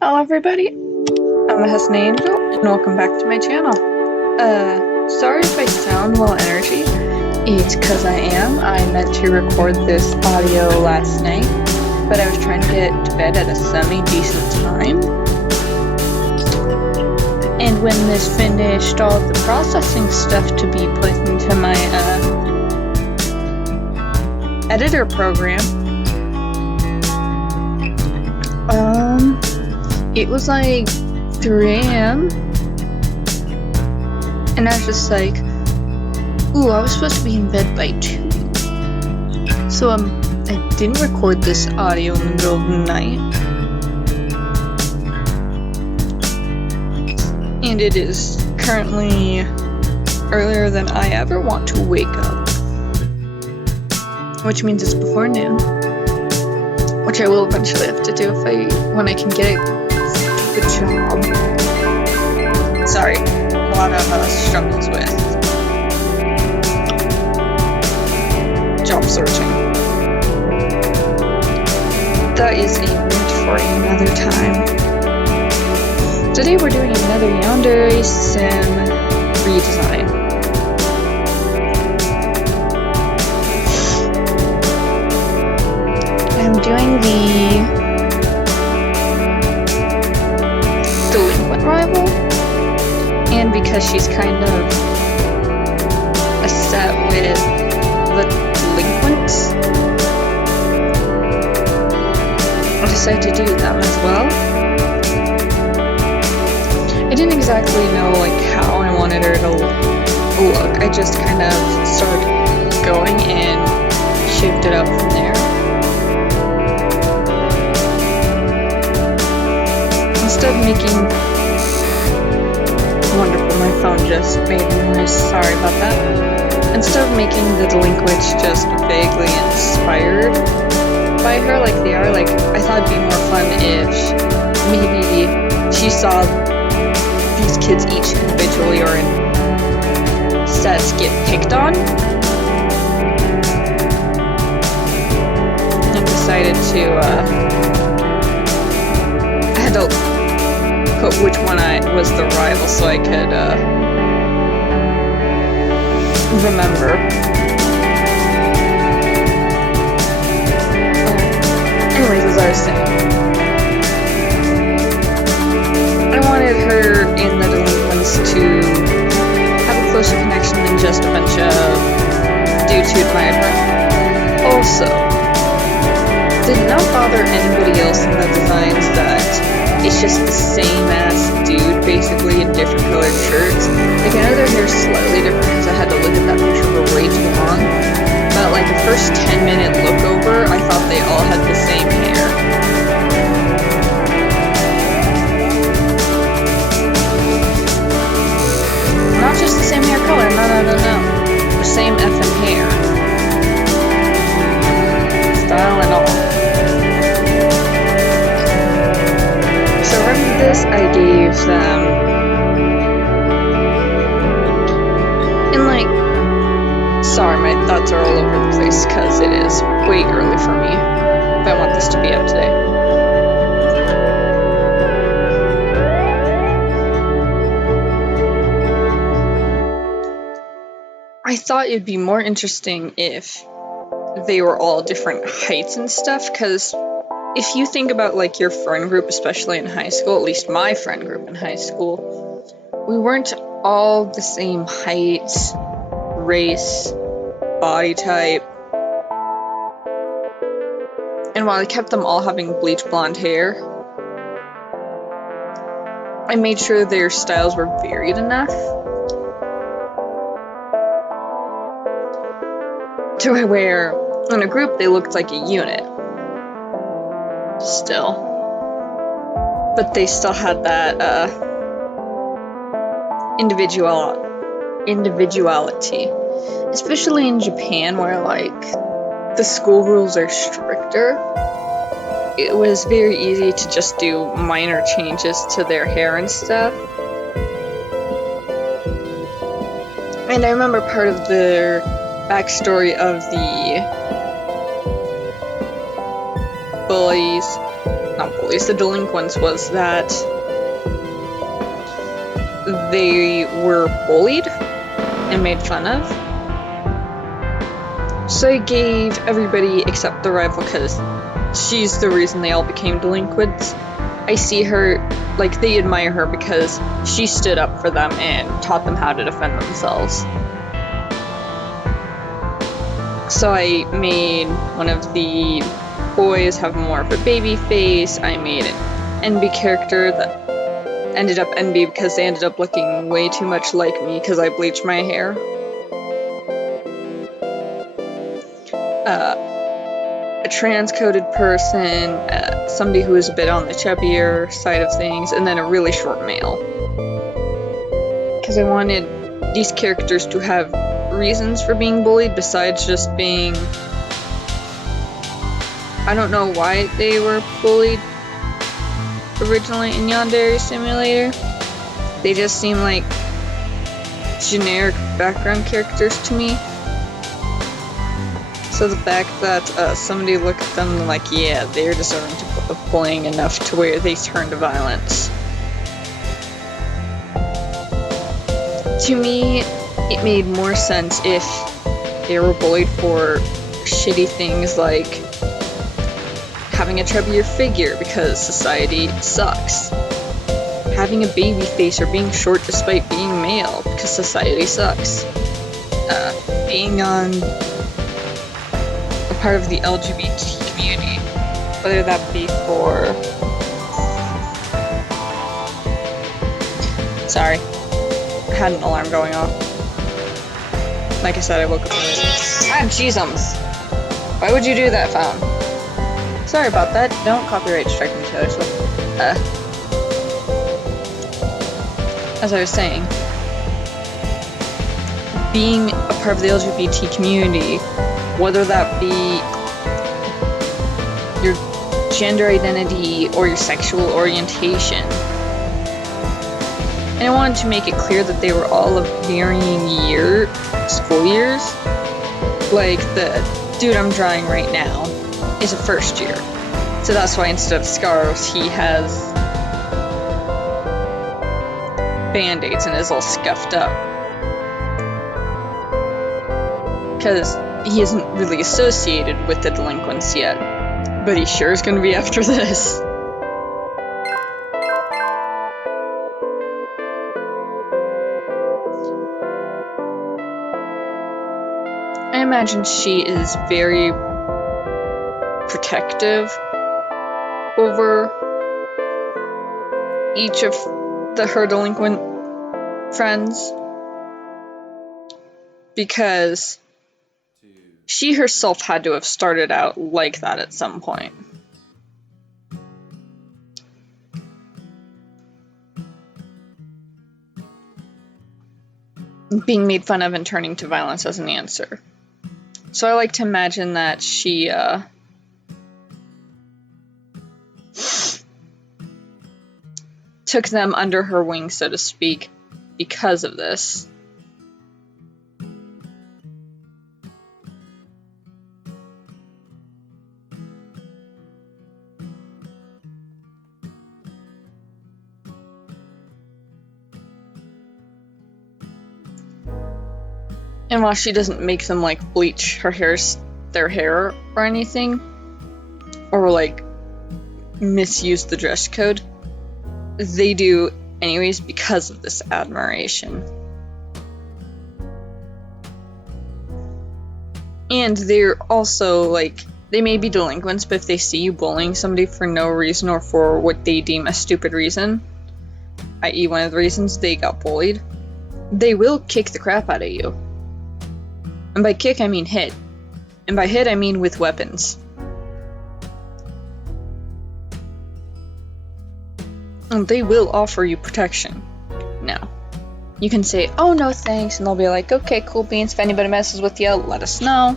Hello everybody, I'm Hasna Angel, and welcome back to my channel. Sorry if I sound low energy. It's cause I am. I meant to record this audio last night, but I was trying to get to bed at a semi-decent time. And when this finished all the processing stuff to be put into my, editor program, it was like 3 a.m. and I was just like, ooh, I was supposed to be in bed by 2. So I didn't record this audio in the middle of the night. And it is currently earlier than I ever want to wake up. Which means it's before noon. Which I will eventually have to do when I can get a job. Sorry, a lot of struggles with job searching. That is a rant for another time. Today we're doing another Yandere sim redesign. I'm doing the Delinquent rival, and because she's kind of a set with the Delinquents, I decided to do them as well. I didn't exactly know how I wanted her to look. I just kind of started going and shaped it up from there. Instead of making... Wonderful, my phone just made a noise, sorry about that. Instead of making the Delinquents just vaguely inspired by her like they are, I thought it'd be more fun if maybe she saw these kids each individually or in sets get picked on, and decided to, I had to put which one was the rival so I could remember. Anyways, as I was saying, I wanted her and the Delinquents to have a closer connection than just a bunch of dudes who admired her. Also, did not bother anybody else in the designs that it's just the same ass dude basically in different colored shirts. I know their hair's slightly different because I had to look at that picture for way too long, but the first 10-minute look over, I thought they all had the same hair. Not just the same hair color, no. The same effing hair. Style and all. This I gave them, and sorry, my thoughts are all over the place because it is way early for me if I want this to be up today. I thought it'd be more interesting if they were all different heights and stuff, because if you think about your friend group, especially in high school, at least my friend group in high school, we weren't all the same height, race, body type. And while I kept them all having bleach blonde hair, I made sure their styles were varied enough to where in a group they looked like a unit. Still, but they still had that individuality, especially in Japan where the school rules are stricter. It was very easy to just do minor changes to their hair and stuff. And I remember part of their backstory of the bullies not bullies, the delinquents, was that they were bullied and made fun of. So I gave everybody except the rival, because she's the reason they all became delinquents. I see her, like, they admire her because she stood up for them and taught them how to defend themselves. So I made one of the boys have more of a baby face. I made an NB character that ended up NB because they ended up looking way too much like me because I bleached my hair. A trans-coded person, somebody who is a bit on the chubbier side of things, and then a really short male. Because I wanted these characters to have reasons for being bullied besides just being... I don't know why they were bullied originally in Yandere Simulator. They just seem like generic background characters to me. So the fact that somebody looked at them like, yeah, they're deserving of bullying enough to where they turn to violence. To me, it made more sense if they were bullied for shitty things like having a chubbier figure because society sucks. Having a baby face or being short despite being male because society sucks. Being on a part of the LGBT community, whether that be for... Sorry, I had an alarm going off. Like I said, I woke up late. Ah, jeezums! Why would you do that, phone? Sorry about that. Don't copyright strike me, Taylor Swift. As I was saying, being a part of the LGBT community, whether that be your gender identity or your sexual orientation, and I wanted to make it clear that they were all of varying school years. Like, the dude I'm drawing right now is a first year. So that's why instead of scars, he has band-aids and is all scuffed up. Because he isn't really associated with the delinquents yet. But he sure is gonna be after this. I imagine she is very protective over each of her delinquent friends, because she herself had to have started out like that at some point. Being made fun of and turning to violence as an answer. So I like to imagine that she took them under her wing, so to speak, because of this. And while she doesn't make them, like, bleach their hair or anything, or, like, misuse the dress code, they do anyways because of this admiration. And they're also, like, they may be delinquents, but if they see you bullying somebody for no reason or for what they deem a stupid reason, i.e. one of the reasons they got bullied, they will kick the crap out of you. And by kick, I mean hit. And by hit, I mean with weapons. And they will offer you protection. Now, you can say, oh no thanks, and they'll be like, okay, cool beans, if anybody messes with you, let us know.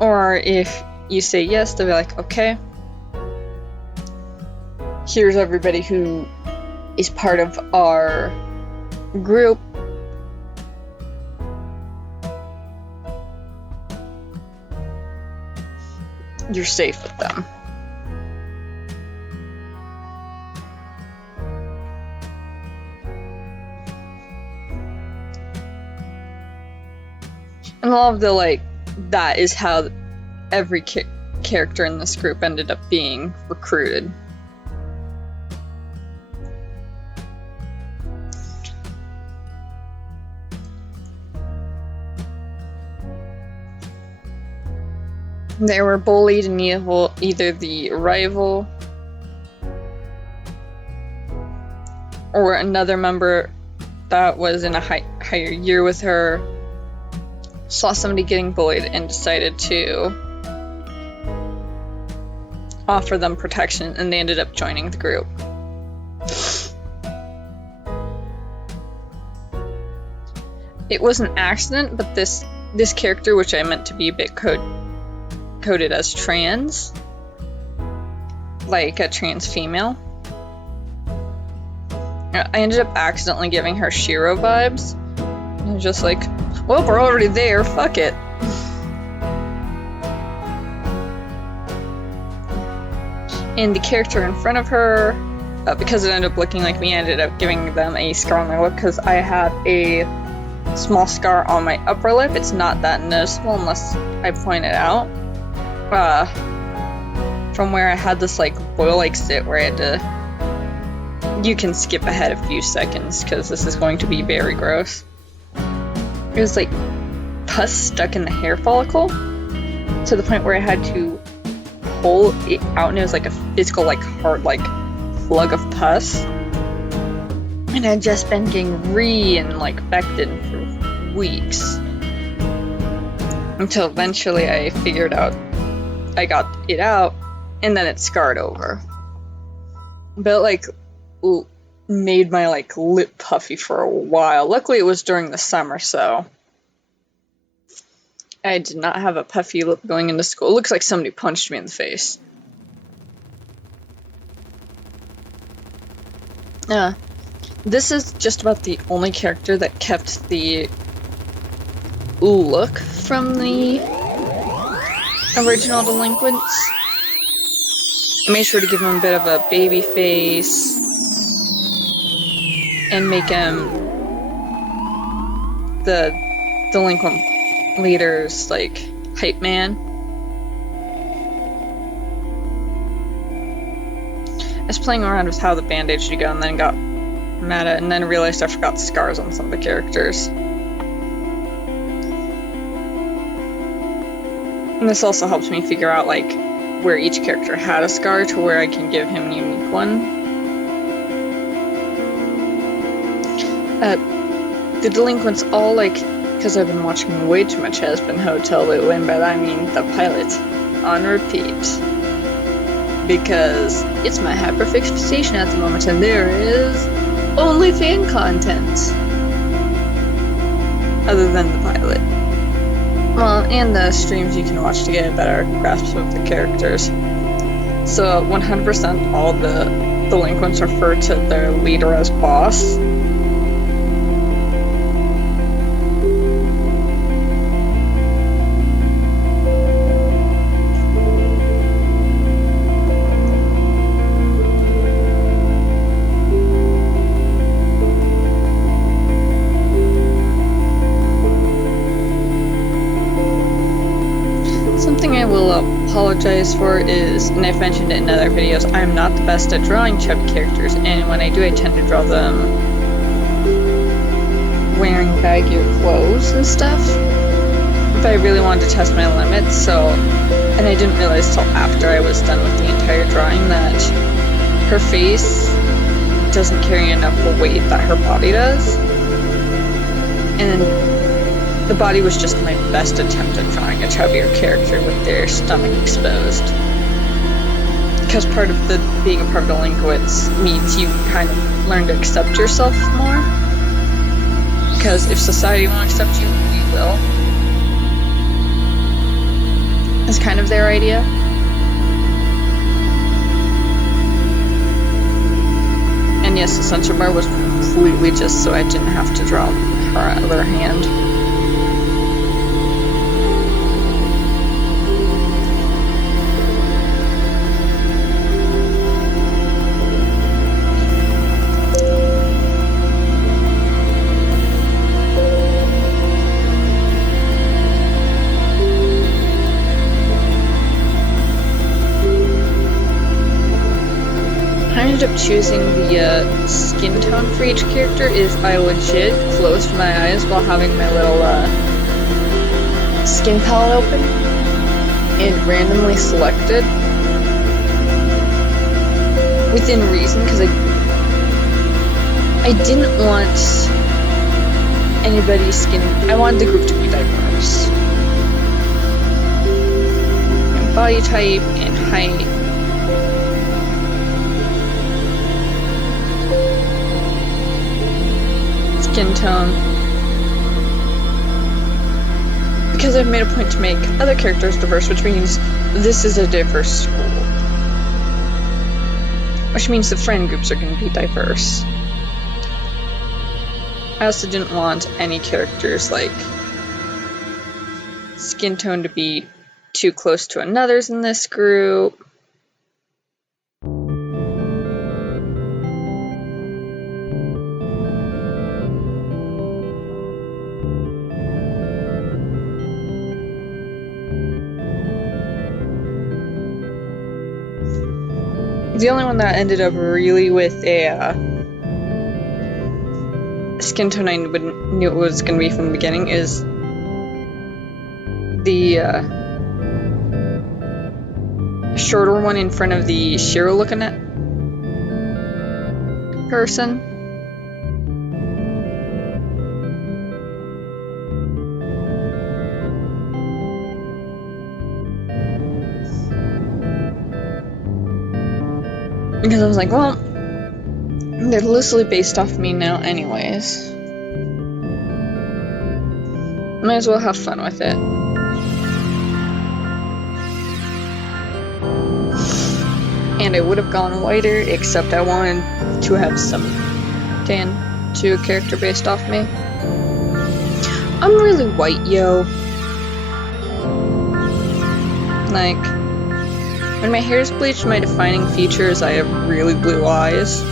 Or if you say yes, they'll be like, okay, here's everybody who is part of our group. you're safe with them. And all of the, like, that is how every character in this group ended up being recruited. They were bullied and either the rival or another member that was in a higher year with her saw somebody getting bullied and decided to offer them protection, and they ended up joining the group. It was an accident, but this character, which I meant to be a bit coded as trans, like a trans female, I ended up accidentally giving her Shiro vibes. I was just like, well, we're already there, fuck it. And the character in front of her, because it ended up looking like me, I ended up giving them a scar on my lip because I had a small scar on my upper lip. It's not that noticeable unless I point it out. From where I had this like boil-like sit where I had to... You can skip ahead a few seconds because this is going to be very gross. It was like pus stuck in the hair follicle to the point where I had to pull it out, and it was like a physical, like hard, like plug of pus. And I'd just been getting re-infected for weeks until eventually I figured out I got it out, and then it scarred over. But like made my like lip puffy for a while. Luckily it was during the summer, so I did not have a puffy lip going into school. It looks like somebody punched me in the face. This is just about the only character that kept the look from the original Delinquents. I made sure to give him a bit of a baby face and make him the delinquent leader's like hype man. I was playing around with how the bandage should go and then got mad at it, and then realized I forgot scars on some of the characters. And this also helps me figure out like where each character had a scar to where I can give him a unique one. The Delinquents all, like, because I've been watching way too much Has-Been Hotel lately, and by that I mean the pilot, on repeat. Because it's my hyperfixation at the moment, and there is only fan content. Other than the pilot. Well, and the streams you can watch to get a better grasp of the characters. So 100% all the Delinquents refer to their leader as boss. Apologize for is, and I've mentioned it in other videos, I'm not the best at drawing chubby characters, and when I do, I tend to draw them wearing baggier clothes and stuff. But I really wanted to test my limits, and I didn't realize till after I was done with the entire drawing that her face doesn't carry enough weight that her body does. And the body was just my best attempt at drawing a chubbier character with their stomach exposed. Because part of being a part of Delinquents means you kind of learn to accept yourself more. Because if society won't accept you, we will. It's kind of their idea. And yes, the censor bar was completely just so I didn't have to draw her other hand. ended up choosing the skin tone for each character is I legit closed my eyes while having my little skin palette open and randomly selected within reason, because I didn't want anybody's skin. I wanted the group to be diverse in body type and height. Skin tone, because I've made a point to make other characters diverse, which means this is a diverse school, which means the friend groups are going to be diverse. I also didn't want any characters like skin tone to be too close to another's in this group. The only one that ended up really with a skin tone I knew it was going to be from the beginning is the shorter one in front of the Shiro looking at person. Because I was like, well, they're loosely based off me now anyways. Might as well have fun with it. And I would have gone whiter, except I wanted to have some tan to a character based off me. I'm really white, yo. Like, when my hair's bleached, my defining feature is I have really blue eyes.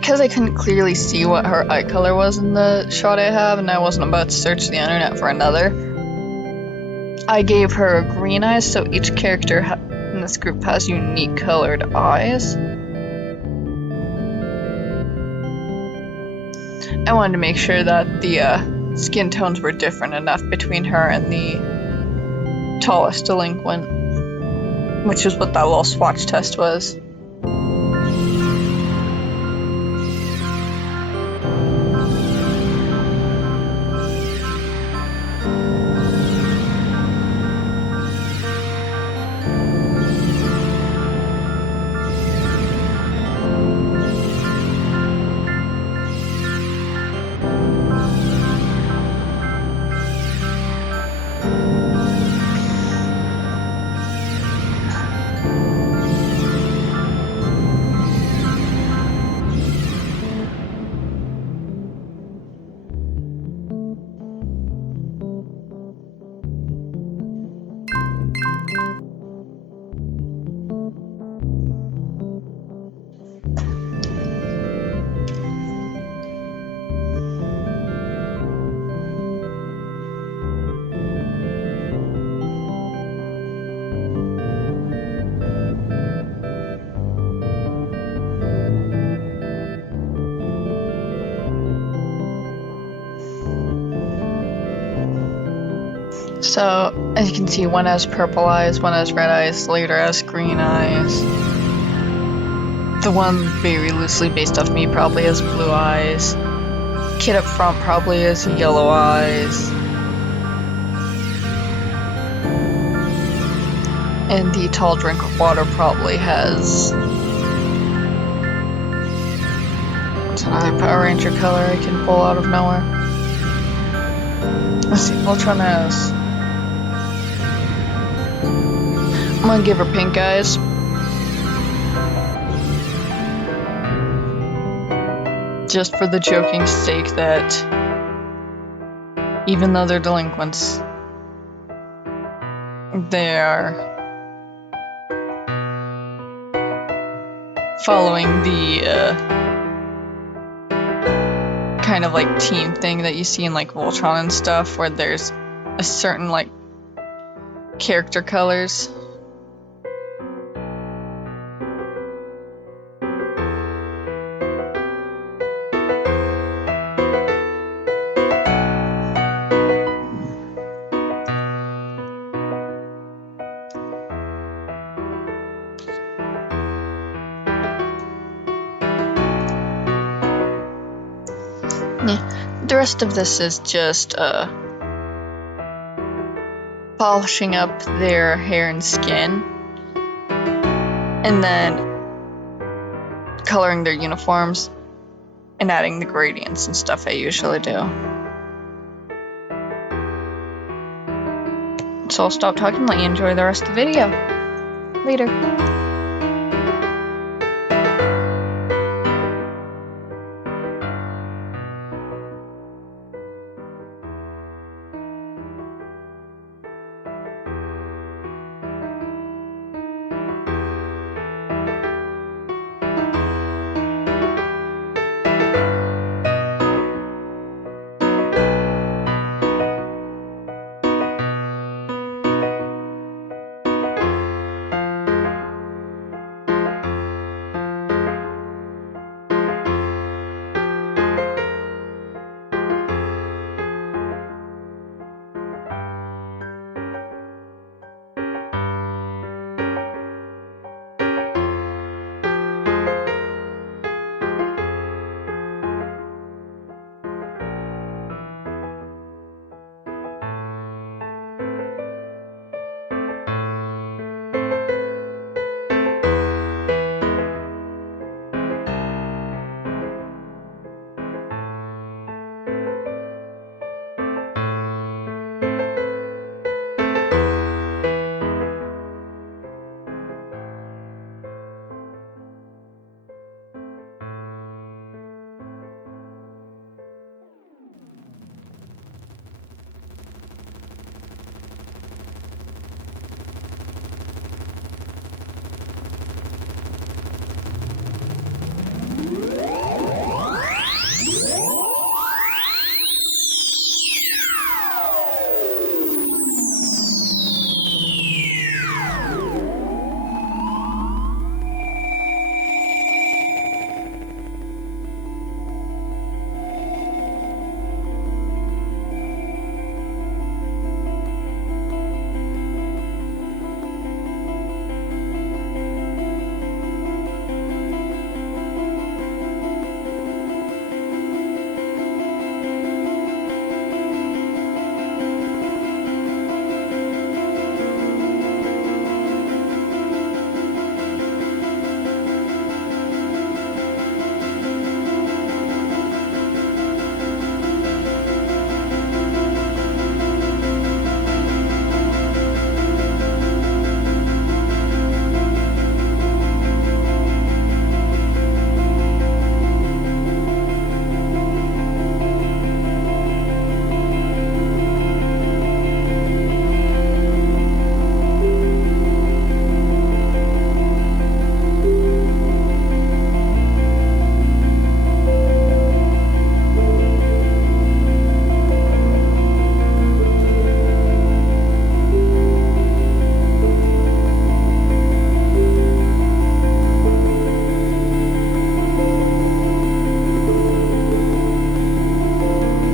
Because I couldn't clearly see what her eye color was in the shot I have, and I wasn't about to search the internet for another, I gave her green eyes, so each character in this group has unique colored eyes. I wanted to make sure that the skin tones were different enough between her and the tallest delinquent, which is what that little swatch test was. So, as you can see, one has purple eyes, one has red eyes, later has green eyes. The one very loosely based off me probably has blue eyes. Kid up front probably has yellow eyes. And the tall drink of water probably has... what's another Power Ranger color I can pull out of nowhere? Let's see, Ultron has... I'm gonna give her pink eyes. just for the joking sake that even though they're delinquents, they are following the kind of like team thing that you see in like Voltron and stuff, where there's a certain like character colors. The rest of this is just polishing up their hair and skin, and then coloring their uniforms and adding the gradients and stuff I usually do. So I'll stop talking and let you enjoy the rest of the video. Later.